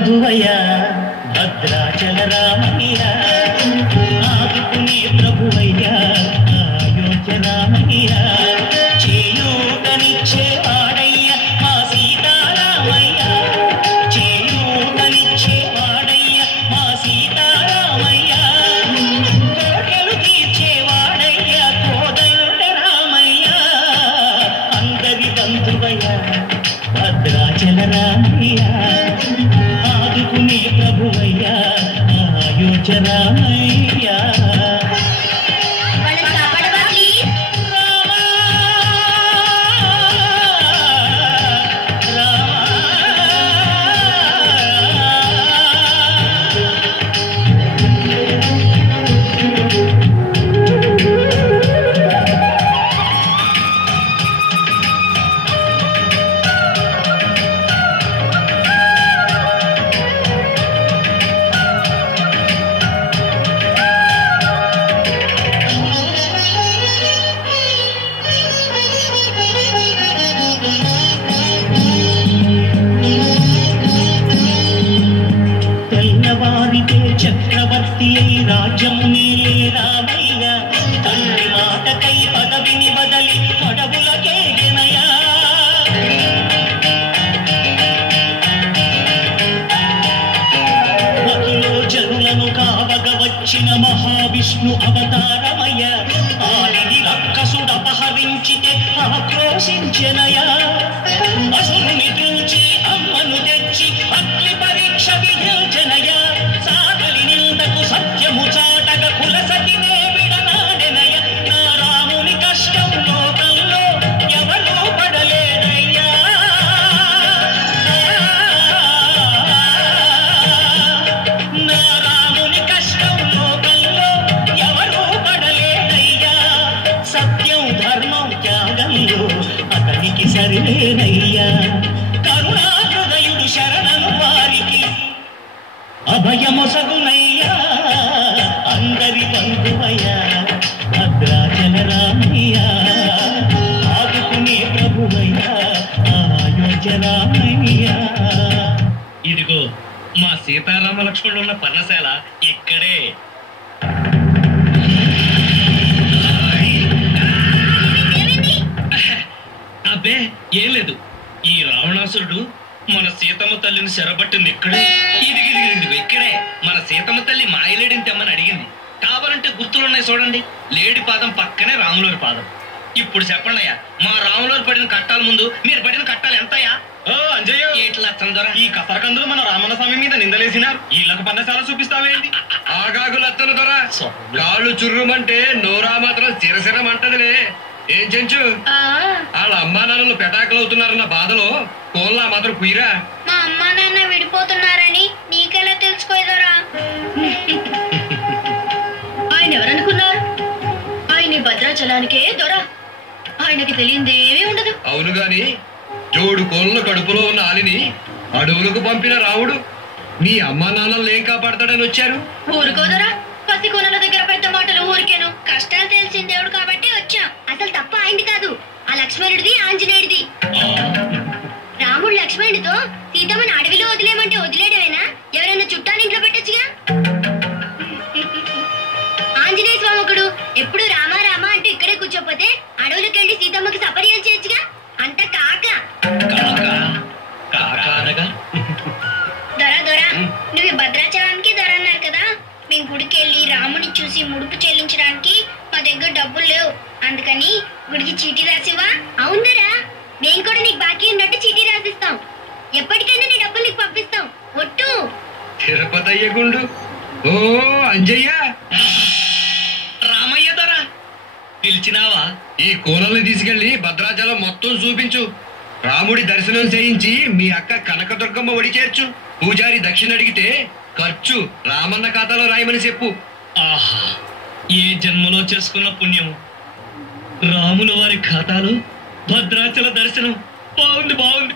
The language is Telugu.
బంధువయ్య భద్రాచల రామయ్య ఆదుకునే ప్రభువయ్య అయోధ్య రామయ్య చేయూతనిచ్చేవాడయ్య మా సీతారామయ్య చేయూతనిచ్చేవాడయ్య మా సీతారామయ్య కోటలు తీర్చేవాడయ్య కోదండ రామయ్య అందరి బంధువయ్య భద్రాచల రామయ్య ఆదుకునే ప్రభువయ్య అయోధ్య రామయ్య చక్రవర్తి అయి రాజ్యము నీలే రామయ్య తండ్రి మాటకై పదవిని బదలి పడవులకేగినయా మహిలో జనులను కావగ వచ్చిన మహావిష్ణు అవతారమయ్య ఆలిని రక్కసుడపహరించితే ఆక్రోశించెనయా అసురుని దూచి అమ్మను తెచ్చి అగ్ని పరీక్ష విధించెనయా సత్యము చాటగ కులసతినే విడనాడెనయ్య నా రాముని కష్టం లోకంలో ఎవరూ పడలేదయ్యా నా రాముని కష్టం లోకంలో ఎవరూ పడలేదయ్యా సత్యం ధర్మం త్యాగంలో అతనికి సరిలేనయ్యా కరుణా హృదయుడు శరణను వారికి అభయమొసగునయ్యా అందరి బంధువయ్య భద్రాచల రామయ్య ఆదుకునే ప్రభువయ్య అయోధ్య రామయ్య ఇదిగో మా సీతారామ లక్ష్మణులు ఉన్న పర్ణశాల ఇక్కడే అబ్బే ఏం లేదు ఈ రావణాసురుడు మన సీతమ్మ తల్లిని చెరబట్టింది ఇక్కడే ఇక్కడే మన సీతమ్మ తల్లి మాయలేడిని తెమ్మని అడిగింది కావాలంటే గుర్తులున్నాయి చూడండి లేడి పాదం పక్కనే రాములూరి పాదం ఇప్పుడు చెప్పండి అయ్యా మా రాములూరి పడిన కట్టాల ముందు మీరు పడిన కట్టాలు ఎంతయ్యా అంజయ్య ఈ కసరకందులు మన రామన్న స్వామి మీద నిందలేసినారు వీళ్ళకు పన్నశాల చూపిస్తావేంటి ఆగాగులత్తను దొర కాళ్ళు చుర్రుమంటే నోరా మాత్రం చిరసిరమంటదిలే ఏం చెంచు వాళ్ళ అమ్మా నాన్నలు పెటాకులు అవుతున్నారన్న బాధలో కోల్లా మాత్రం కుయిరా మా అమ్మా నాన్న విడిపోతున్నారని నీకెలా తెలుసుకోదరా ఆయన ఎవరనుకున్నారు ఆయన భద్రాచలానికే దొర ఆయనకి తెలియందేమీ ఉండదు అవును గాని జోడు కోళ్ళ కడుపులో ఉన్న ఆలిని అడవులకు పంపిన రాముడు నీ అమ్మా నాన్నలు ఏం కాపాడతాడని వచ్చారు ఊరుకోదరా పసి కొనల దగ్గర పెద్ద మాటలు ఊరికేను కష్టాలు తెలిసిన దేవుడు కాబట్టి వచ్చా అసలు తప్ప అయింది కాదు ఆ లక్ష్మణుడిది ఆంజనేయుడిది రాముడు లక్ష్మణుడితో సీతమ్మని అడవిలో వదిలేమంటే వదిలేడమేనా ఎవరైనా చుట్టాలు ఇంట్లో పెట్టచ్చుగా ఆంజనేయ స్వామకుడు ఎప్పుడు రామా రామా అంటూ ఇక్కడే కూర్చోపోతే అడవులకు వెళ్ళి సీతమ్మకి సపర్యలు చేయొచ్చుగా అంత కాక దొరా దొరా నువ్వు భద్రాచలానికి దొర అన్నారు కదా మేము గుడికి వెళ్ళి రాముని చూసి ముడుపు చెల్లించడానికి మా దగ్గర డబ్బులు లేవు అందుకని గుడికి చీటీ రాసివా అవుందరా మేము కూడా నీకు బాకీ ఉన్నట్టు చీటీ రాసిస్తాం ఎప్పటికైనా నీ డబ్బులు నీకు పంపిస్తాం ఒట్టు తిరుపతయ్య గుండు ఓ అంజయ్య రామయ్య దొర పిలిచినావా ఈ కోనల్ని తీసుకెళ్లి భద్రాచలం మొత్తం చూపించు రాముడి దర్శనం చేయించి మీ అక్క కనకదుర్గమ్మ ఒడి చేర్చు పూజారి దక్షిణ అడిగితే ఖర్చు రామన్న ఖాతాలో రాయమని చెప్పు ఆహా ఏ జన్మలో చేసుకున్న పుణ్యం రాముల వారి ఖాతాలో భద్రాచల దర్శనం బాగుంది